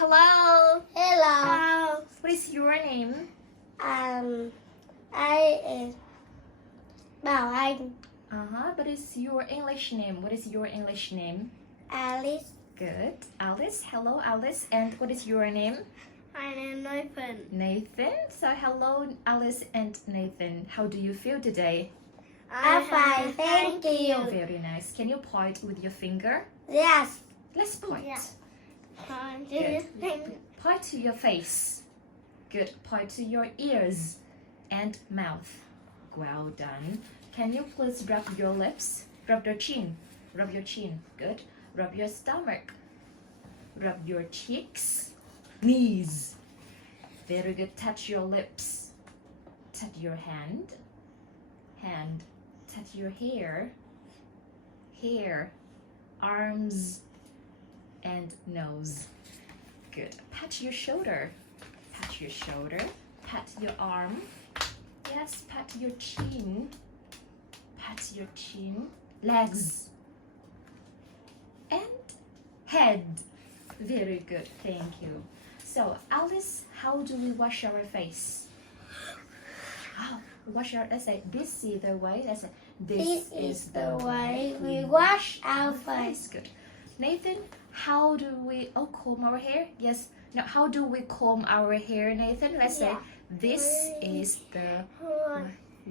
Hello. Hello. What is your name? I is Bảo Anh, What is your English name? What is your English name? Alice. Good. Alice. Hello, Alice. And what is your name? My name is Nathan. Nathan. So hello, Alice and Nathan. How do you feel today? I'm fine, thank you. Very nice. Can you point with your finger? Yes. Let's point. Yeah. Good. Point to your face. Good. Point to your ears and mouth. Well done. Can you please rub your lips? Rub your chin. Rub your chin. Good. Rub your stomach. Rub your cheeks. Knees. Very good. Touch your lips. Touch your hand. Hand. Touch your hair. Hair. Arms. And nose. Good. Pat your shoulder. Pat your shoulder. Pat your arm. Yes, pat your chin. Pat your chin. Legs. And head. Very good. Thank you. So, Alice, how do we wash our face? Wash our, let's say, this is the way. Let's say, This is the way we wash our face. face. Good. Nathan, how do we comb our hair? Yes. Now, how do we comb our hair, Nathan? Let's say this is the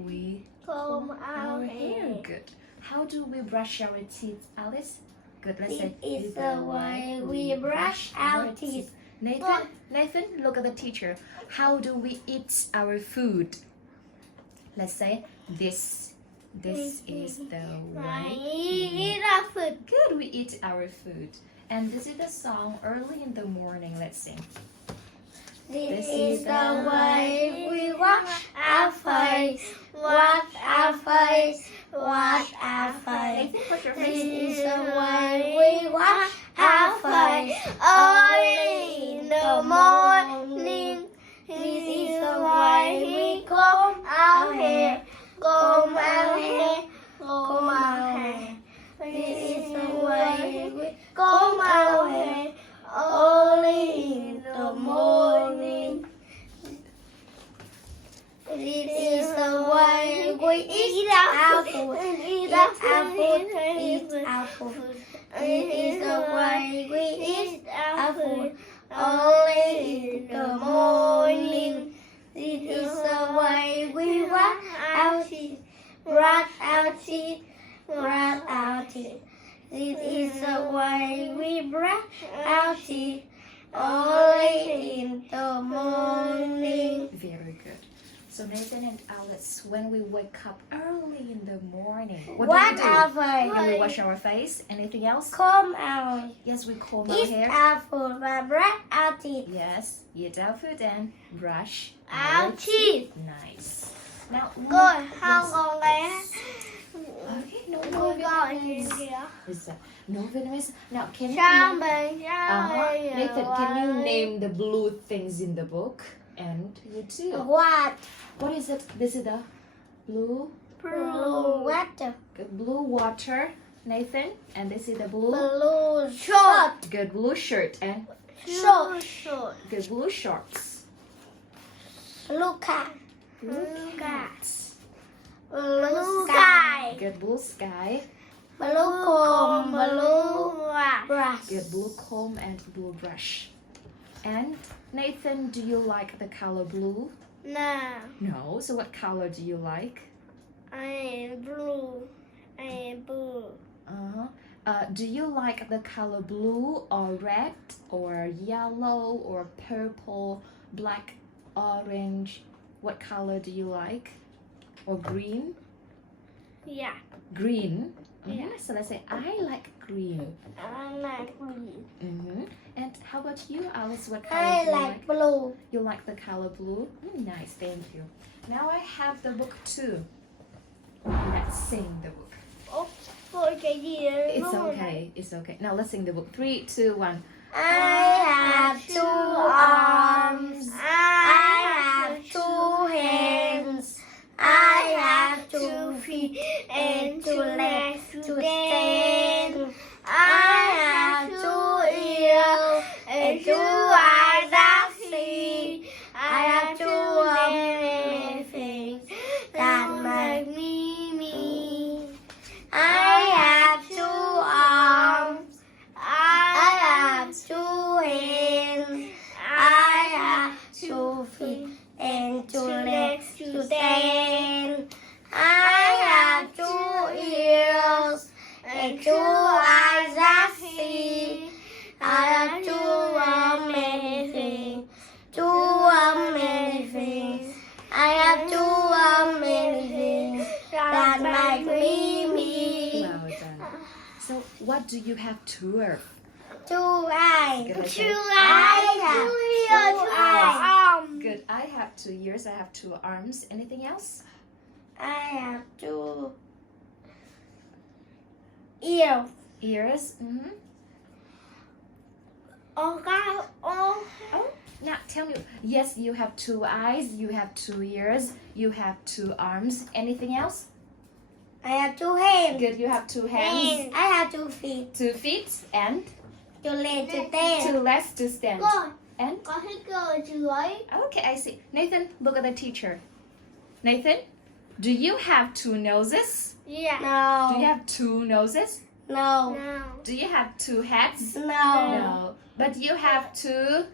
we Comb our hair. Good. How do we brush our teeth, Alice? Good. Let's This say is the way we brush our teeth. Nathan, look at the teacher. How do we eat our food? Let's say this is the way We eat our food. Good, we eat our food. And this is the song early in the morning. Let's sing. This is the way we wash our face. Wash our face. Wash our face. Wash your This face. is the way we wash our face. Early in the morning. This is the way we comb our hair. Comb our hair. Comb our hair. This is the way we comb our hair. Early in the morning. This is the way we eat our food. Eat our food. Eat our food. This is the way we eat our food. Early in the morning. This is the way we wash our teeth. Brush our teeth. Brush our teeth. This is the way we brush our teeth. Early in the morning. Very good. So Nathan and Alice, when we wake up early in the morning, what Wash do we do? our And we face. wash our face. Anything else? Comb our Yes, we comb our eat hair. our food. Brush our teeth. Yes, eat our food and brush Our teeth. Nice. Now, Rồi, yes. không còn lẽ. Okay, no Cô gọi gì Vietnamese. kìa. Is that no Vietnamese? Now, can you Sao name, mình Nathan, can you name the blue things in the book? And you too. What? What is it? This is the blue, Blue water. good blue water, Nathan. And this is the blue, Blue short. good blue shirt and Short. good blue shorts. Blue cat. Blue cats. Blue sky. Good blue sky. Blue comb. Blue brush. Good blue comb and blue brush. And Nathan, do you like the color blue? No. No. So what color do you like? I am blue. I am blue. Do you like the color blue or red or yellow or purple, black, orange? What color do you like? Or green? Yeah. Green. Yeah. So let's say I like green. I like green. And how about you, Alice? What color I do you like blue. You like the color blue? Nice, thank you. Now I have the book too. Let's sing the book. Ôi cái gì đấy? It's okay, it's okay. Now let's sing the book. 3, 2, 1. I have 2 arms. I have 2 hands. I have 2 feet and 2 legs to stand. I have 2 ears and 2 eyes. what do you have two of? 2 eyes. Good, let's say. 2 eyes. 2 eyes. Good. I have 2 ears. I have 2 arms. Anything else? I have 2 ears. Ears. Mm-hmm. Oh, Now tell me. Yes, you have 2 eyes. You have 2 ears. You have 2 arms. Anything else? I have 2 hands. Good. You have 2 hands. I have 2 feet. 2 feet and 2 legs to stand. 2 legs to stand. And Con thích cười chuối. okay, I see. Nathan, look at the teacher. Nathan, do you have 2 noses? Yeah. Do you No. have 2 noses? No. Do you have 2 heads? No. No. But you have 2.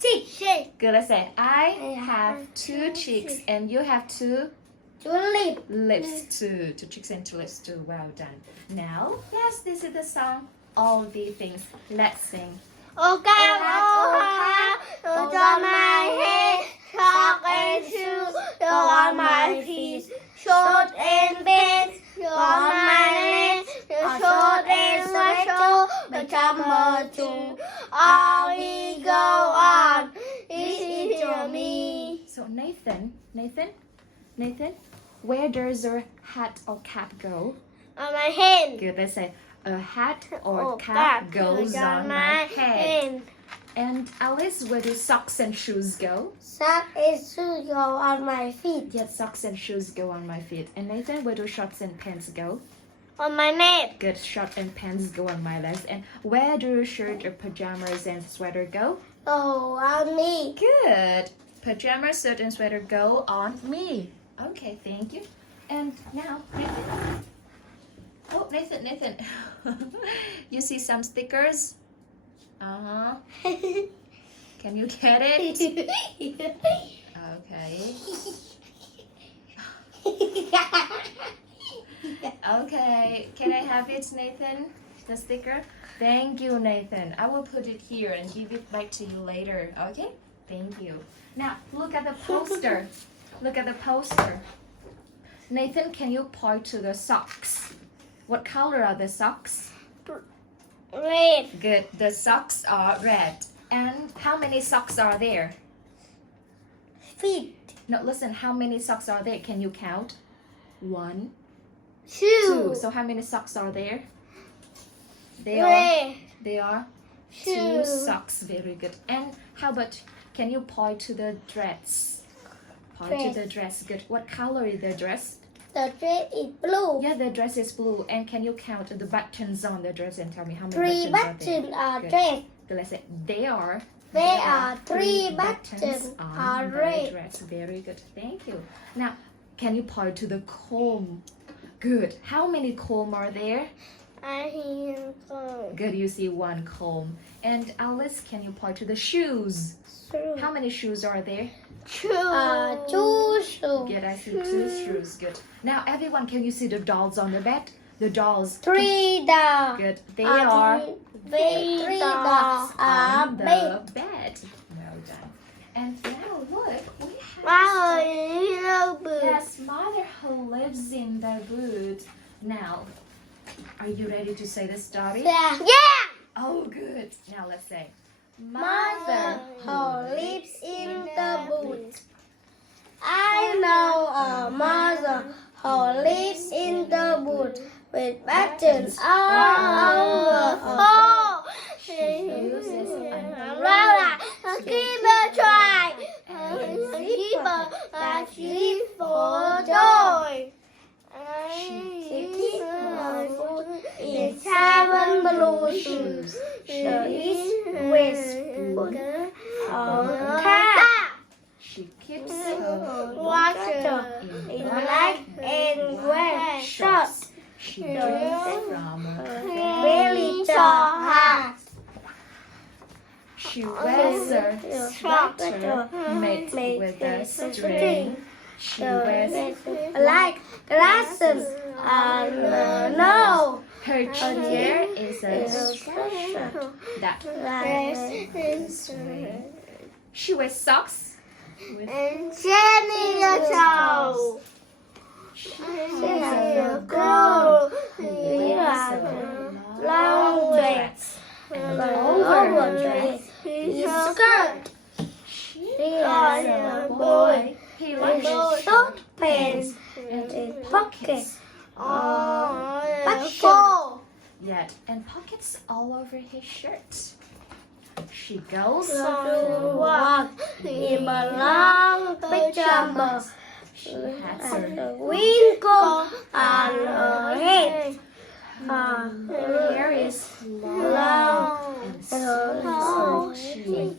Cheeks. Good, let's say I I have have 2 cheeks and you have 2 Tulip. lips too. 2 cheeks and 2 lips too. Well done. Now, yes, this is the song. All the things. Let's sing. Ô cao, ô cao, goes on my head, chalk and shoes, go on my feet, short and bent, go on my legs, short and special, the summer too. All we go on, is to me. So Nathan, where does your hat or cap go? On my hand. Good, let's say a hat or Oh, cap goes on my head. And Alice, where do socks and shoes go? Sock and shoes go on my feet. Yes, socks and shoes go on my feet. And Nathan, where do shorts and pants go? On my neck. Good, shorts and pants go on my legs. And where do shirt or pajamas and sweater go? Oh, on me. Good. Pajamas, shirt, and sweater go on me. Okay, thank you. And now, Nathan. Oh, Nathan. You see some stickers? Uh-huh. Can you get it? Okay. Okay. Can I have it, Nathan? The sticker? Thank you, Nathan. I will put it here and give it back to you later. Okay? Thank you. Now, look at the poster. Look at the poster. Nathan, can you point to the socks? What color are the socks? Red. Good. The socks are red. And how many socks are there? Feet. No, listen. How many socks are there? Can you count? 1, 2. 2. So how many socks are there? They Red. are 2 Two. socks. Very good. And how about, can you point to the dress? Point to the dress. Good. What color is the dress? The dress is blue. Yeah, the dress is blue. And can you count the buttons on the dress and tell me how many 3 buttons buttons are are there? red. Good. Let's say there are 3 buttons are the red. dress. Very good. Thank you. Now, can you point to the comb? Good. How many comb are there? I hear Good. You see 1 comb. And Alice, can you point to the shoes? How many shoes are there? 2 shoes. Good. I see 2 shoes. Good. Now, everyone, can you see the dolls on the bed? The dolls. 3 dogs. Good. They are 3 dogs are on the big. bed. Well done. And now look, we have Wow, little bird. yes, mother who lives in the wood. Now, are you ready to say the story? Yeah. Oh, good. Now let's say, Mother who lives in the woods. I know a mother who lives in the woods with buttons all over her. She uses an umbrella to keep her dry and keep her sleep for joy. She keeps her foot in 7 blue shoes. She is whispered on the cat. she keeps her Water in black and gray shorts. She drinks from a Really tall hat. She wears a sweater made with a string. She wears Like glasses on the nose. her chair is a sweatshirt that she wears socks with And Jenny the toe. she She's a girl. wears a long dress. And Over over her dress dress is a skirt. she He has has a a boy. He likes short short pants and and pockets. But full. Yet and pockets all over his shirt. She goes To walk in a long pajamas. She has And her a wrinkle on her head. her hair is long Long and so so she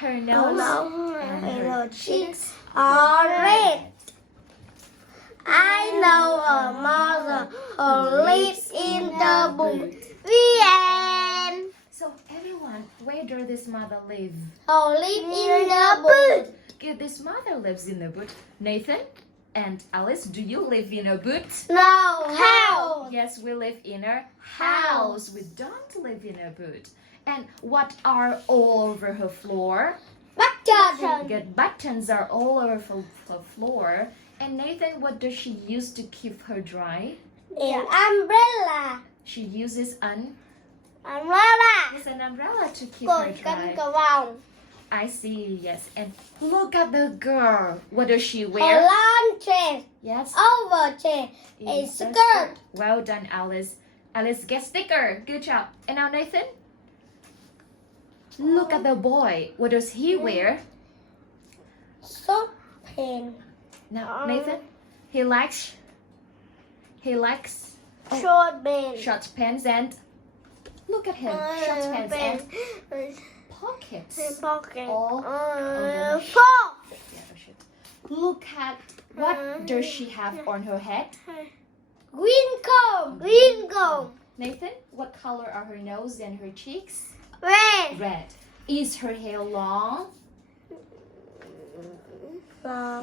her and nose and her her cheeks are red. I know a mother who lives in the boot. The end. So everyone, where does this mother live? Who live in the boot. Good, this mother lives in a boot. Nathan and Alice, do you live in a boot? No, how? Yes, we live in a house. We don't live in a boot. And what are all over her floor? Button. Good, buttons are all over the floor. And Nathan, what does she use to keep her dry? An umbrella. She uses Umbrella. an umbrella to keep Cột her canh dry. cầu vồng. I see, yes. And look at the girl. What does she A wear? long dress. Yes. Over dress. A It's a skirt. Well done, Alice. Alice gets thicker. Good job. And now Nathan. Look at the boy. What does he wear? Short pants. Now, Nathan. He likes Short pants. short pants and look at him. Short pants and pockets. Pocket. All Four. Yeah, shit. Look at what does she have on her head? Green comb. Green comb. Nathan, what color are her nose and her cheeks? Red. Red. Is her hair long?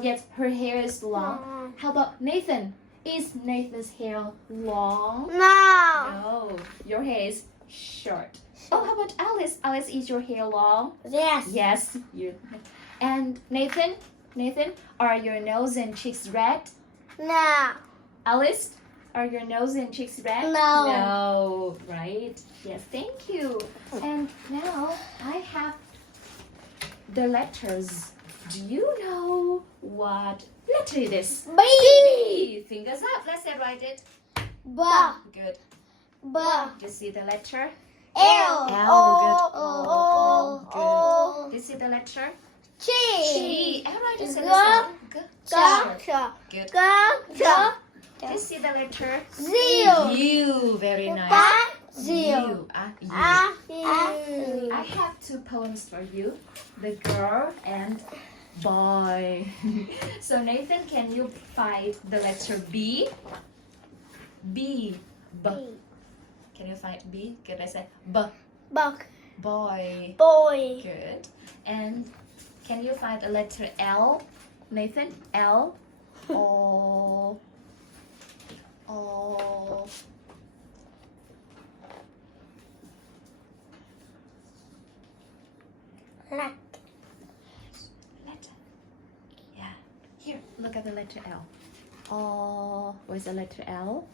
Yes, her hair is long. How about Nathan? Is Nathan's hair long? No. No, your hair is short. Oh, how about Alice? Alice, is your hair long? Yes. Yes. You. And Nathan, are your nose and cheeks red? No. Alice, are your nose and cheeks red? No. No, right? Yes, thank you. And now I have the letters. Do you know what letter it is? B. B. Fingers up. Let's say write it. B. Good. B. Do you see the letter? L. L. O. O. Do you see the letter? G. G. All right, it's G. G. Good. G. Do you see the letter? Zero. U. Very nice. Zero. U. U. U. I have two poems for you, the girl and boy. So Nathan, can you find the letter B? B. B. Can you find B? Good, I said B. Buck. Boy. Boy. Good. And can you find the letter L? Nathan, L. O. O. Like. Letter. Yeah. Here, look at the letter L. Oh, where's the letter L?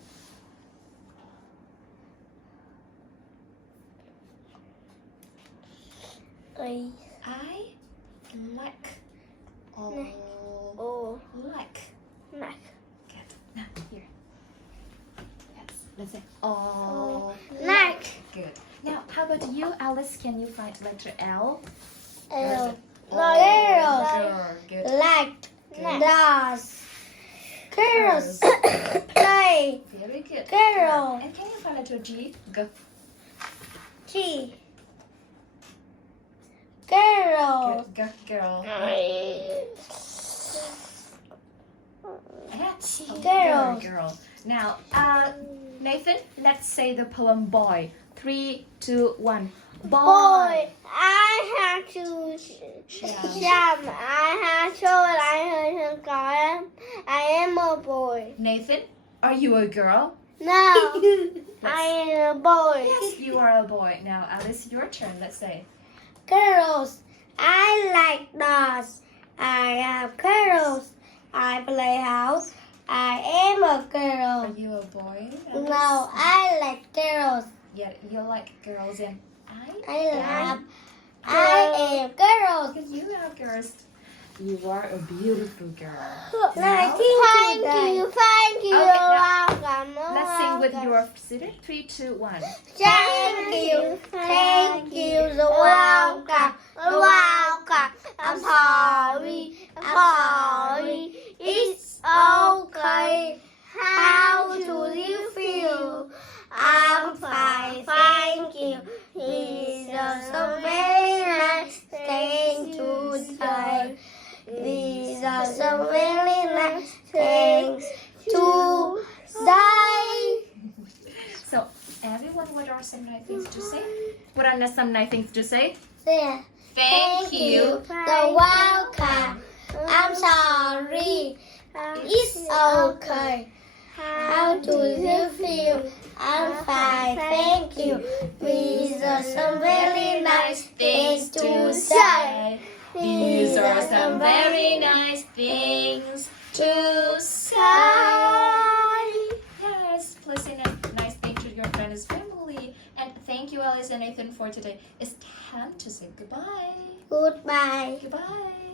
I. Like. Oh. O. Like. Like. Good. Now, here. Yes. Let's say. Oh. Like. Good. Now, how about you, Alice? Can you find letter L? L. Girl. Girl. Good. Like. Good. Does. Girls. Play. Very good. Girl. And can you find letter G? Go. G. Girl. Good. Go, girl. That's a Girl. girl. Now, Nathan, let's say the poem boy. 3, 2, 1. Boy, I have to jump. I have to I have I am a boy. Nathan, are you a girl? No, I am a boy. Yes, you are a boy. Now, Alice, your turn. Let's say. Girls, I like dolls. I have girls. I play house. I am a Are girl. you a boy? No, I like girls. Yet you like girls and I am girls. Because you are girls. You are a beautiful girl. Thank you. Okay, Welcome. Let's sing with your student. 3, 2, 1. Thank you. The welcome. I'm sorry. It's okay. How do you feel? I'm fine. Thank you. These are some very nice things to say. These are some very nice things to say. So, everyone, what are some nice things to say? What are some nice things to say? Yeah. Thank you. The welcome. I'm sorry. It's okay. How do you feel? I'm fine, thank you. These are some very nice things to say. These are some very nice things to say. Yes, please say a nice thing to your friends and family. And thank you, Alice and Nathan, for today. It's time to say goodbye. Goodbye. Goodbye.